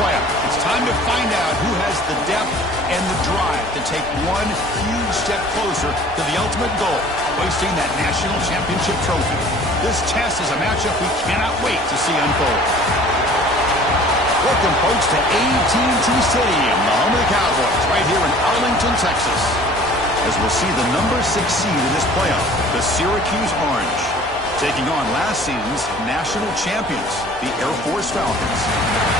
playoff. It's time to find out who has the depth and the drive to take one huge step closer to the ultimate goal, hoisting that national championship trophy. This test is a matchup we cannot wait to see unfold. Welcome, folks, to AT&T Stadium, the home of the Cowboys, right here in Arlington, Texas, as we'll see the number 6 seed in this playoff, the Syracuse Orange, taking on last season's national champions, the Air Force Falcons.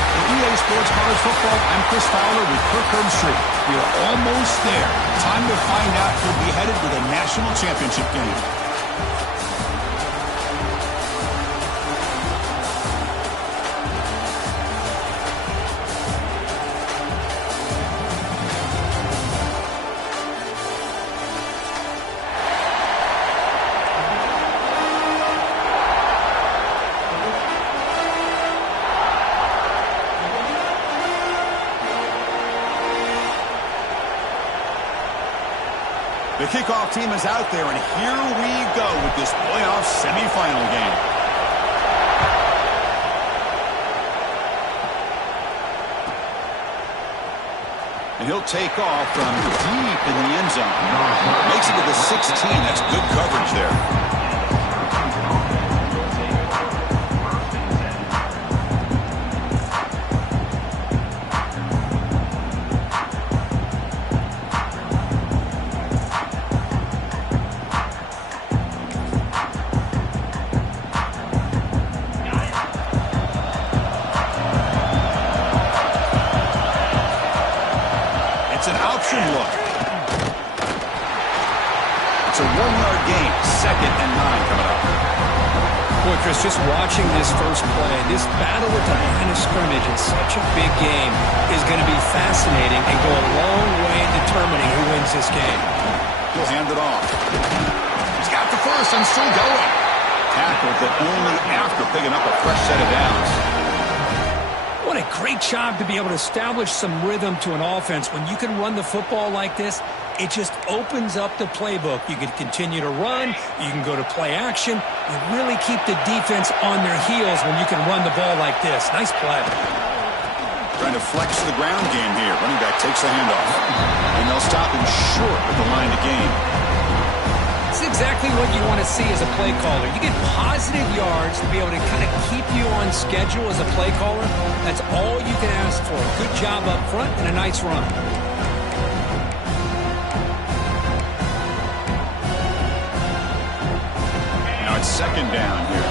For EA Sports College Football, I'm Chris Fowler with Kirk Herbstreit. We are almost there. Time to find out who'll be headed to the national championship game. The kickoff team is out there, and here we go with this playoff semifinal game. And he'll take off from deep in the end zone. Makes it to the 16. That's good coverage there. It's an option look. It's a 1-yard gain. 2nd and 9 coming up. Boy, Chris, just watching this first play, this battle at the line of scrimmage in such a big game is going to be fascinating and go a long way in determining who wins this game. He'll hand it off. He's got the first and still going. Tackled, but only after picking up a fresh set of downs. What a great job to be able to establish some rhythm to an offense. When you can run the football like this, it just opens up the playbook. You can continue to run. You can go to play action. You really keep the defense on their heels when you can run the ball like this. Nice play. Trying to flex the ground game here. Running back takes the handoff. And they'll stop him short with the line to gain. It's exactly what you want to see as a play caller. You get positive yards to be able to kind of keep you on schedule as a play caller. That's all you can ask for. Good job up front and a nice run. Now it's 2nd down here.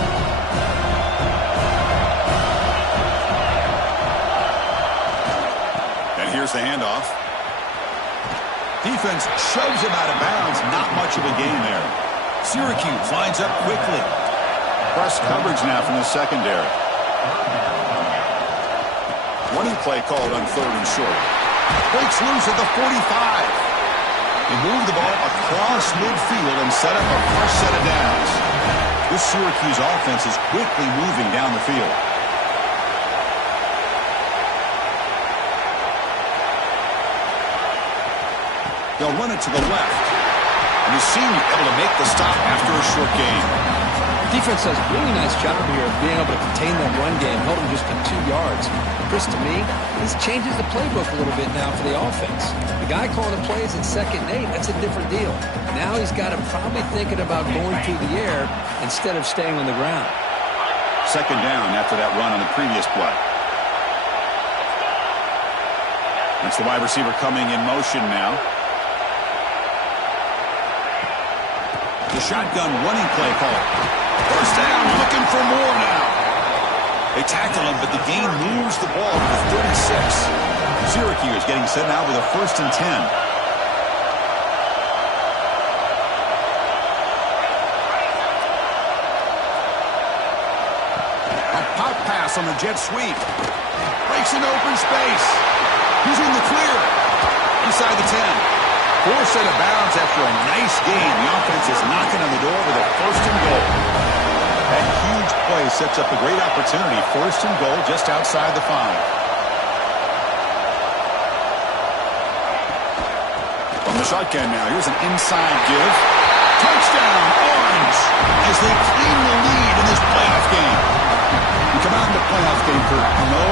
And here's the handoff. Defense shoves him out of bounds. Not much of a gain there. Syracuse lines up quickly. Press coverage now from the secondary. Running play called on 3rd and short. Breaks loose at the 45. They move the ball across midfield and set up a fresh set of downs. This Syracuse offense is quickly moving down the field. They'll run it to the left. And the senior able to make the stop after a short gain. Defense does a really nice job here of being able to contain that run game, held him just to 2 yards. Chris, to me, this changes the playbook a little bit now for the offense. The guy calling the plays in 2nd and 8, that's a different deal. Now he's got him probably thinking about going through the air instead of staying on the ground. 2nd down after that run on the previous play. That's the wide receiver coming in motion now. The shotgun running play call. First down, looking for more now. They tackle him, but the gain moves the ball to the 36. Syracuse getting set now with a 1st and 10. A pop pass on the jet sweep. Breaks an open space. He's in the clear. Inside the 10. 4 set of bounds after a nice gain. The offense is knocking on the door with a 1st and goal. That huge play sets up a great opportunity. 1st and goal just outside the 5. From the shotgun now, here's an inside give. Touchdown, Orange, as they claim the lead in this playoff game. We come out in the playoff game for no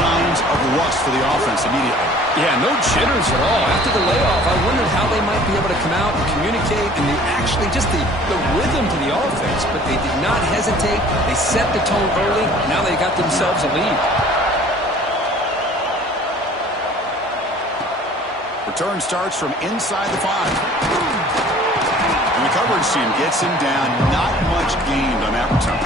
signs of for the offense immediately. Yeah, no jitters at all. After the layoff, I wondered how they might be able to come out and communicate and the rhythm to the offense. But they did not hesitate. They set the tone early. Now they got themselves a lead. Return starts from inside the 5. And the coverage team gets him down. Not much gained on that return.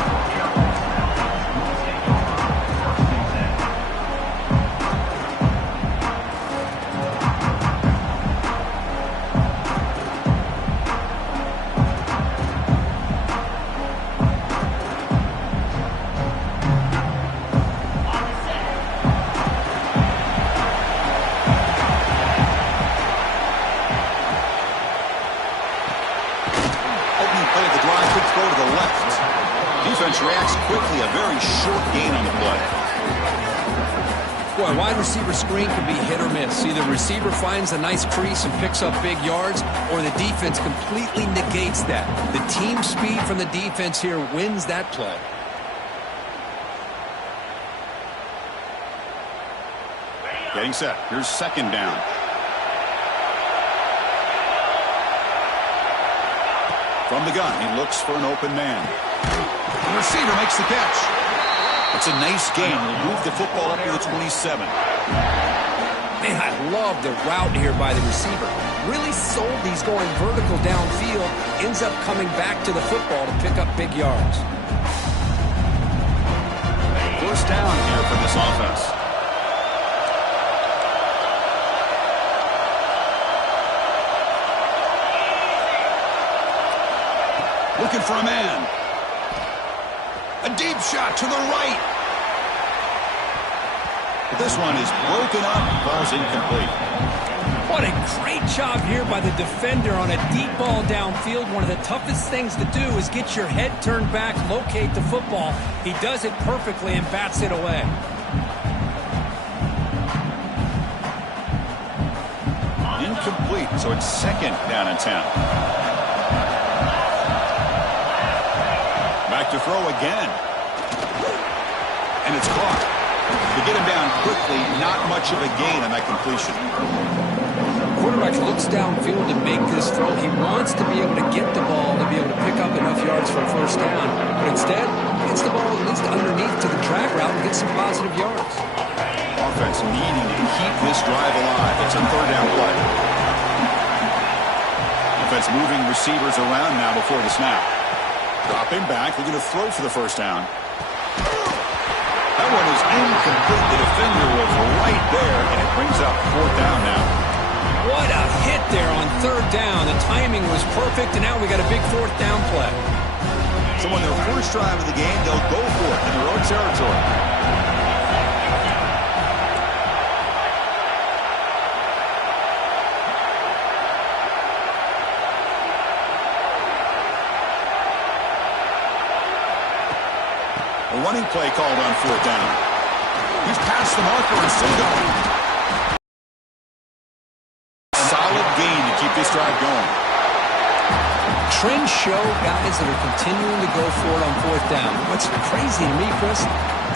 Defense reacts quickly. A very short gain on the play. Boy, wide receiver screen can be hit or miss. Either receiver finds a nice crease and picks up big yards, or the defense completely negates that. The team speed from the defense here wins that play. Getting set. Here's second down. From the gun, he looks for an open man. The receiver makes the catch. It's a nice gain. He'll move the football up to the 27. Man, I love the route here by the receiver. Really sold these going vertical downfield. Ends up coming back to the football to pick up big yards. First down here for this offense. Looking for a man. A deep shot to the right. But this one is broken up. Ball's incomplete. What a great job here by the defender on a deep ball downfield. One of the toughest things to do is get your head turned back, locate the football. He does it perfectly and bats it away. Incomplete, so it's second down and 10. Back to throw again. And it's caught. To get him down quickly, not much of a gain on that completion. Quarterback looks downfield to make this throw. He wants to be able to get the ball to be able to pick up enough yards for a first down. But instead, he gets the ball at least underneath to the drag route and gets some positive yards. Offense needing to keep this drive alive. It's a third down play. Offense moving receivers around now before the snap. Dropping back, looking to throw for the first down. That one is incomplete. The defender was right there, and it brings up fourth down now. What a hit there on third down. The timing was perfect, and now we got a big fourth down play. So on their first drive of the game, they'll go for it in their own territory. A running play called on fourth down. He's past the marker and still going. Solid gain to keep this drive going. Trends show guys that are continuing to go for it on fourth down. What's crazy to me, Chris,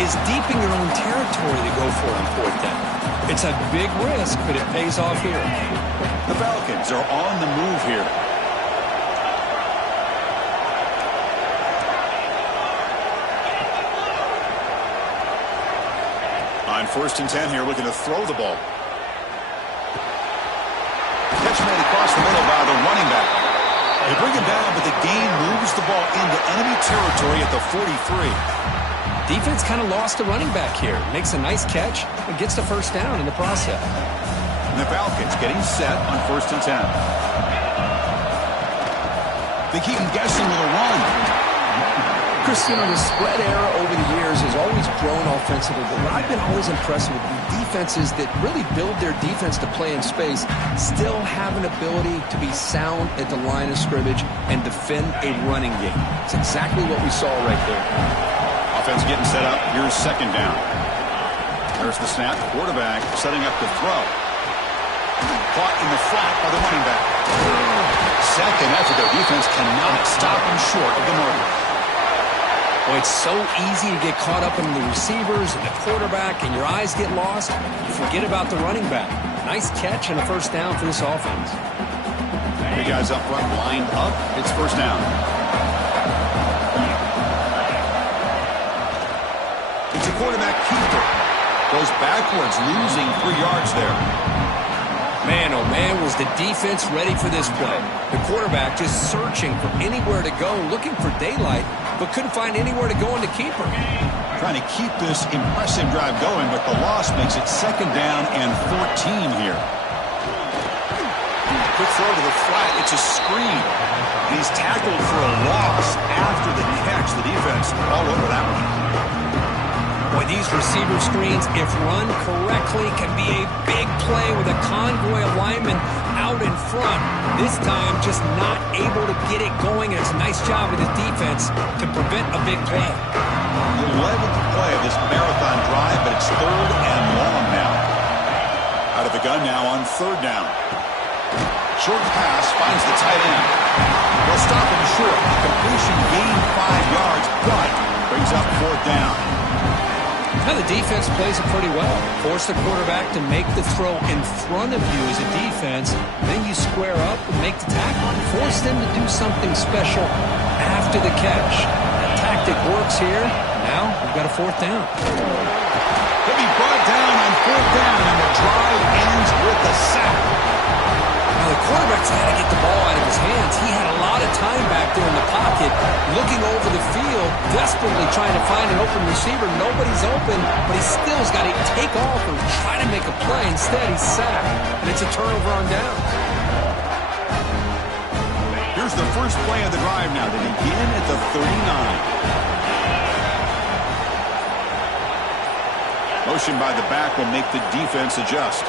is deep in your own territory to go for it on fourth down. It's a big risk, but it pays off here. The Falcons are on the move here. On first and 10 here, looking to throw the ball. Catch made across the middle by the running back. They bring him down, but the gain moves the ball into enemy territory at the 43. Defense kind of lost the running back here. Makes a nice catch and gets the first down in the process. And the Falcons getting set on first and 10. They keep him guessing with a run. Chris, you know, the spread era over the years has always grown offensively, but what I've been always impressed with defenses that really build their defense to play in space still have an ability to be sound at the line of scrimmage and defend a running game. It's exactly what we saw right there. Offense getting set up. Here's second down. There's the snap. Quarterback setting up to throw. Caught in the flat by the running back. Second effort. Their defense cannot stop him short of the marker. Well, it's so easy to get caught up in the receivers and the quarterback, and your eyes get lost. You forget about the running back. Nice catch and a first down for this offense. The guys up front lined up. It's first down. It's a quarterback keeper. Goes backwards, losing 3 yards there. Man, oh man, was the defense ready for this play. The quarterback just searching for anywhere to go, looking for daylight, but couldn't find anywhere to go in the keeper. Trying to keep this impressive drive going, but the loss makes it second down and 14 here. Quick throw to the flat. It's a screen. He's tackled for a loss after the catch. The defense all over that one. Boy, these receiver screens, if run correctly, can be a big play with a convoy of linemen out in front. This time, just not able to get it going, and it's a nice job of the defense to prevent a big play. The 11th play of this marathon drive, but it's third and long now. Out of the gun now on third down. Short pass finds the tight end. They'll stop him short. Completion gained 5 yards, but brings up fourth down. Now the defense plays it pretty well. Force the quarterback to make the throw in front of you as a defense. Then you square up and make the tackle. Force them to do something special after the catch. That tactic works here. Now we've got a fourth down. He'll be brought down on fourth down, and the drive ends with a sack. Now the quarterback's had to get the ball out of his hands. He had a lot of time back there in the pocket, looking over the field, desperately trying to find an open receiver. Nobody's open, but he still has got to take off and try to make a play. Instead, he's sacked, and it's a turnover on down. Here's the first play of the drive now to begin at the 39. Motion by the back will make the defense adjust.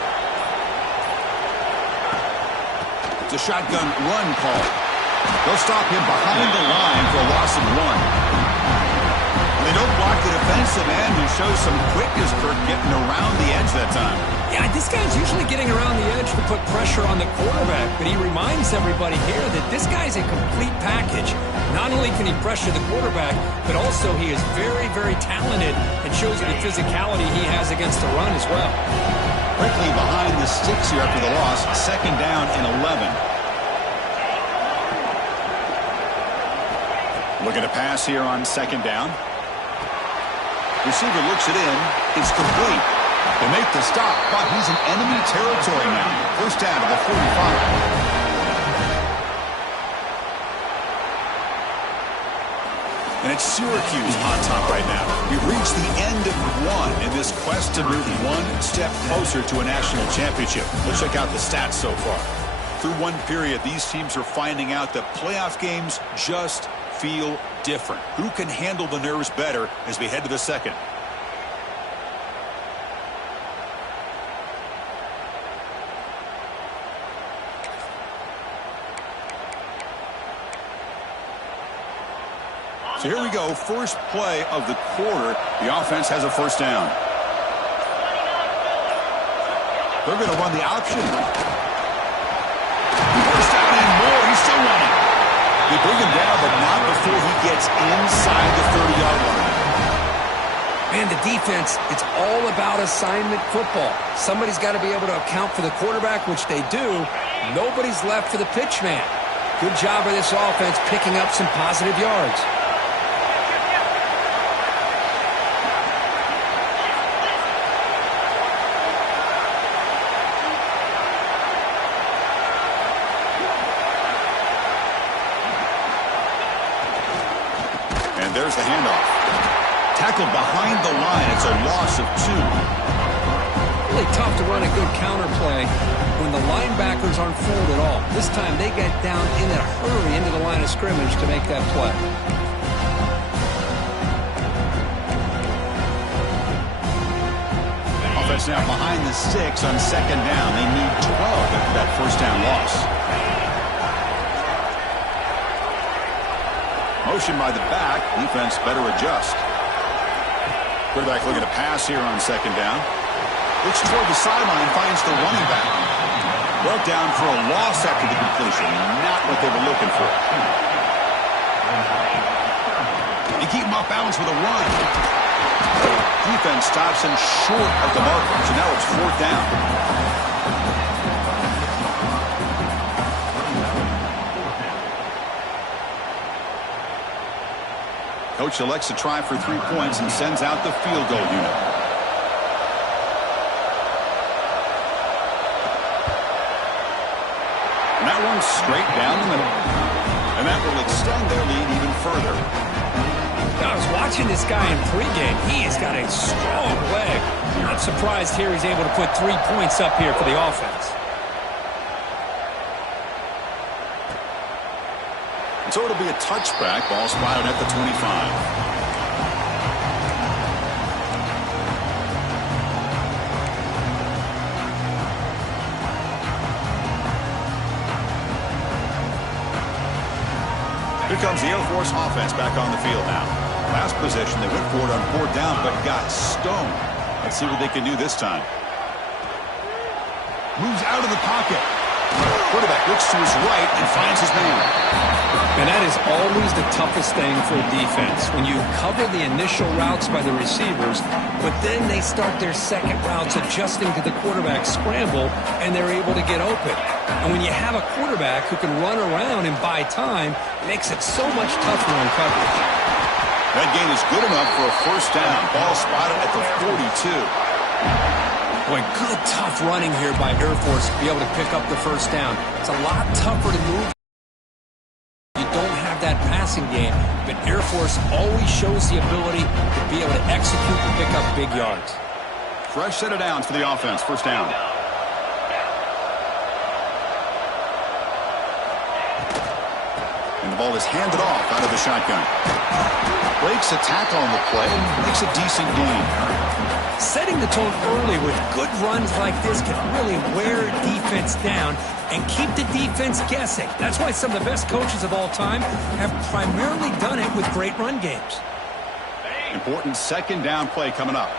It's a shotgun run call. They'll stop him behind the line for a loss of 1. They don't block the defensive end, who shows some quickness for getting around the edge that time. Yeah, this guy's usually getting around the edge to put pressure on the quarterback, but he reminds everybody here that this guy's a complete package. Not only can he pressure the quarterback, but also he is very, very talented and shows you the physicality he has against the run as well. Quickly behind the sticks here after the loss. Second down and 11. Looking to pass here on second down. Receiver looks it in. It's complete. They make the stop, but he's in enemy territory now. First down to the 45. And it's Syracuse on top right now. We've reached the end of one in this quest to move one step closer to a national championship. Let's check out the stats so far. Through one period, these teams are finding out that playoff games just feel different. Who can handle the nerves better as we head to the second? So here we go, first play of the quarter. The offense has a first down. They're going to run the option. First down and more. He's still running. They bring him down, but not before he gets inside the 30-yard line. Man, the defense, it's all about assignment football. Somebody's got to be able to account for the quarterback, which they do. Nobody's left for the pitch man. Good job of this offense picking up some positive yards. There's the handoff. Tackled behind the line. It's a loss of 2. Really tough to run a good counter play when the linebackers aren't fooled at all. This time they get down in a hurry into the line of scrimmage to make that play. Offense now behind the 6 on second down. They need 12 after that first down loss. Motion by the back. Defense better adjust. Quarterback looking to pass here on second down. Looks toward the sideline, finds the running back. Brought down for a loss after the completion. Not what they were looking for. to keep him off balance with a run. Defense stops him short of the marker, so now it's 4th down. Coach elects to try for 3 points and sends out the field goal unit. And that one's straight down the middle. And that will extend their lead even further. I was watching this guy in pregame. He has got a strong leg. Not surprised here he's able to put 3 points up here for the offense. So it'll be a touchback. Ball spotted at the 25. Here comes the Air Force offense back on the field now. Last possession, they went for it on 4th down, but got stoned. Let's see what they can do this time. Moves out of the pocket. Quarterback looks to his right and finds his man. And that is always the toughest thing for a defense. When you cover the initial routes by the receivers, but then they start their second routes adjusting to the quarterback's scramble, and they're able to get open. And when you have a quarterback who can run around and buy time, it makes it so much tougher on coverage. That gain is good enough for a 1st down. Ball spotted at the 42. Boy, good tough running here by Air Force to be able to pick up the 1st down. It's a lot tougher to move. You don't have that passing game, but Air Force always shows the ability to be able to execute and pick up big yards. Fresh set of downs for the offense. 1st down. And the ball is handed off out of the shotgun. Breaks a tackle on the play and makes a decent gain. Setting the tone early with good runs like this can really wear defense down and keep the defense guessing. That's why some of the best coaches of all time have primarily done it with great run games. Important 2nd down play coming up.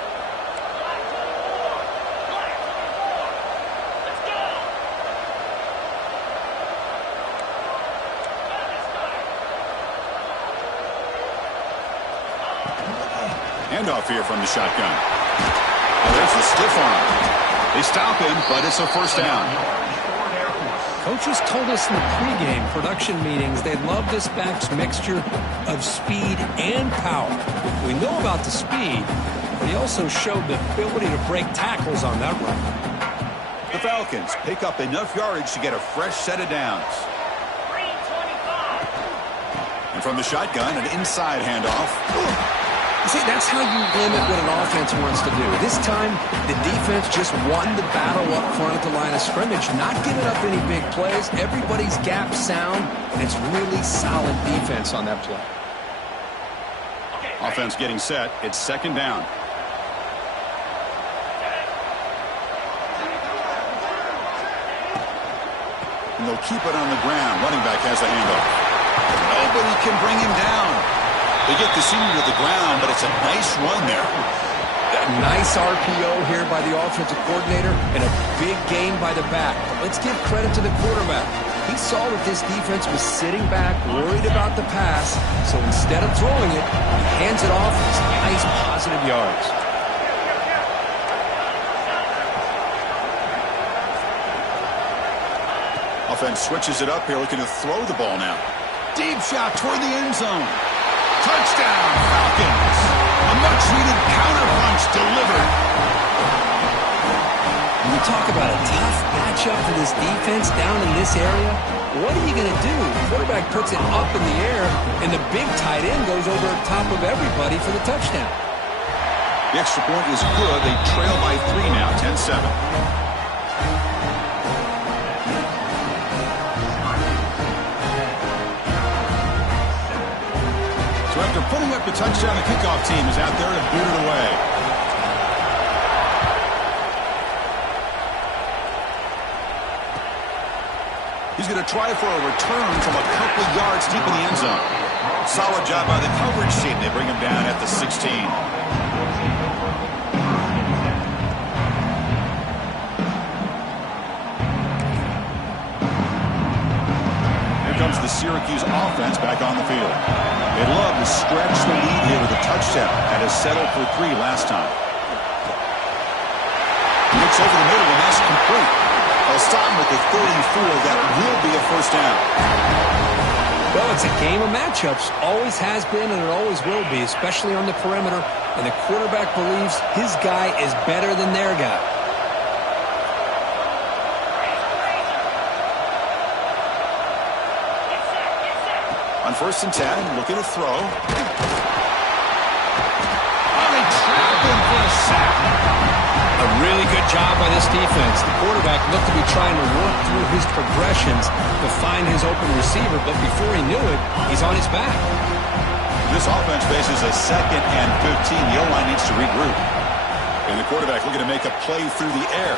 Handoff here from the shotgun. Well, there's the stiff arm. They stop him, but it's a 1st down. Coaches told us in the pregame production meetings they love this back's mixture of speed and power. We know about the speed, but he also showed the ability to break tackles on that run. The Falcons pick up enough yardage to get a fresh set of downs. And from the shotgun, an inside handoff. See, that's how you limit what an offense wants to do. This time, the defense just won the battle up front at the line of scrimmage, not giving up any big plays. Everybody's gap sound, and it's really solid defense on that play. Offense getting set. It's 2nd down. And they'll keep it on the ground. Running back has a handoff. Nobody can bring him down. They get the senior to the ground, but it's a nice run there. A nice RPO here by the offensive coordinator and a big gain by the back. But let's give credit to the quarterback. He saw that this defense was sitting back, worried about the pass, so instead of throwing it, he hands it off. It's nice, positive yards. Offense switches it up here, looking to throw the ball now. Deep shot toward the end zone. Touchdown, Falcons. A much-needed counterpunch delivered. When you talk about a tough matchup for this defense down in this area, what are you going to do? The quarterback puts it up in the air, and the big tight end goes over the top of everybody for the touchdown. The extra point is good. They trail by 3 now, 10-7. So after putting up the touchdown, the kickoff team is out there to boot it away. He's going to try for a return from a couple of yards deep in the end zone. Solid job by the coverage team. They bring him down at the 16. Here comes the the Syracuse offense back on the field. They'd love to stretch the lead here with a touchdown. Had to settle for 3 last time. Looks over the middle, and that's complete. They'll stop him at the 34. That will be a first down. Well, it's a game of matchups. Always has been, and it always will be, especially on the perimeter. And the quarterback believes his guy is better than their guy. On 1st and 10, looking to throw. Oh, they trap him for a sack. A really good job by this defense. The quarterback looked to be trying to work through his progressions to find his open receiver, but before he knew it, he's on his back. This offense faces a 2nd and 15. The O-line needs to regroup. And the quarterback looking to make a play through the air.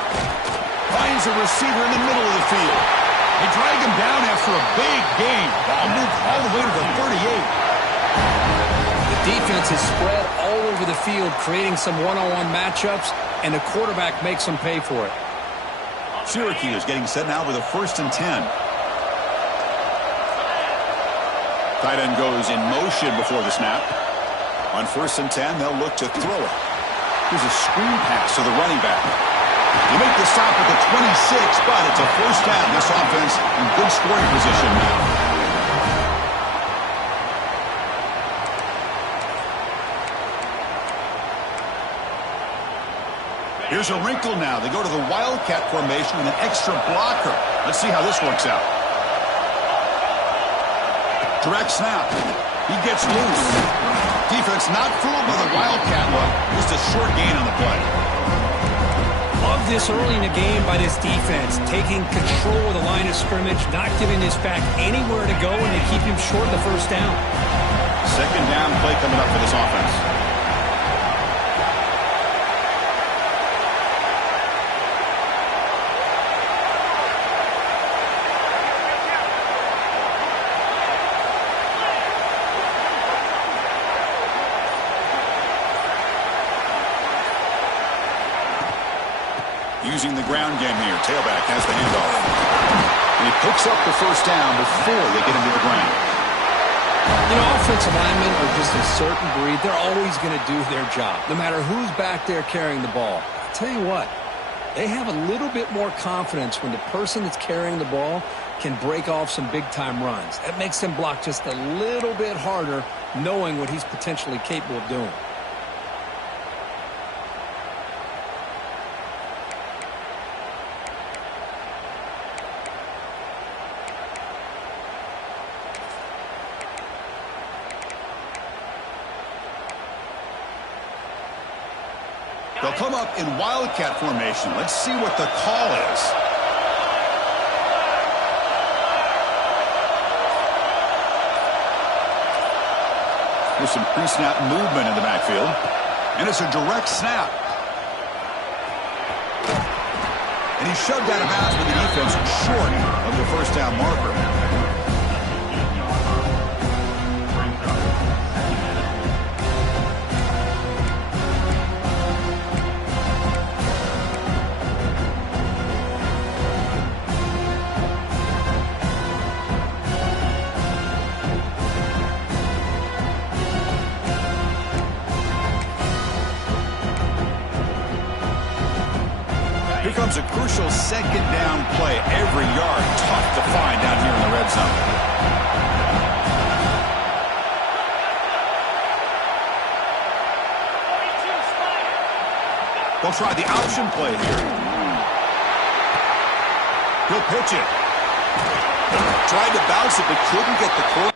Finds a receiver in the middle of the field. They drag him down after a big gain. Ball moved all the way to the 38. The defense is spread all over the field, creating some one-on-one matchups, and the quarterback makes them pay for it. Syracuse getting set now with a 1st and 10. Tight end goes in motion before the snap. On 1st and 10, they'll look to throw it. Here's a screen pass to the running back. You make the stop at the 26, but it's a first down. This offense in good scoring position now. Here's a wrinkle now. They go to the Wildcat formation with an extra blocker. Let's see how this works out. Direct snap. He gets loose. Defense not fooled by the Wildcat look. Just a short gain on the play. Love this early in the game by this defense, taking control of the line of scrimmage, not giving this back anywhere to go, and they keep him short of the first down. 2nd down play coming up for this offense. Using the ground game here. Tailback has the handoff. And he picks up the first down before they get him to the ground. You know, offensive linemen are just a certain breed. They're always going to do their job, no matter who's back there carrying the ball. I'll tell you what, they have a little bit more confidence when the person that's carrying the ball can break off some big-time runs. That makes them block just a little bit harder, knowing what he's potentially capable of doing. They'll come up in Wildcat formation. Let's see what the call is. There's some pre-snap movement in the backfield. And it's a direct snap. And he's shoved out of bounds with the defense short of the first down marker. Here comes a crucial 2nd down play. Every yard tough to find down here in the red zone. They'll try the option play here. He'll pitch it. Tried to bounce it, but couldn't get the quarterback.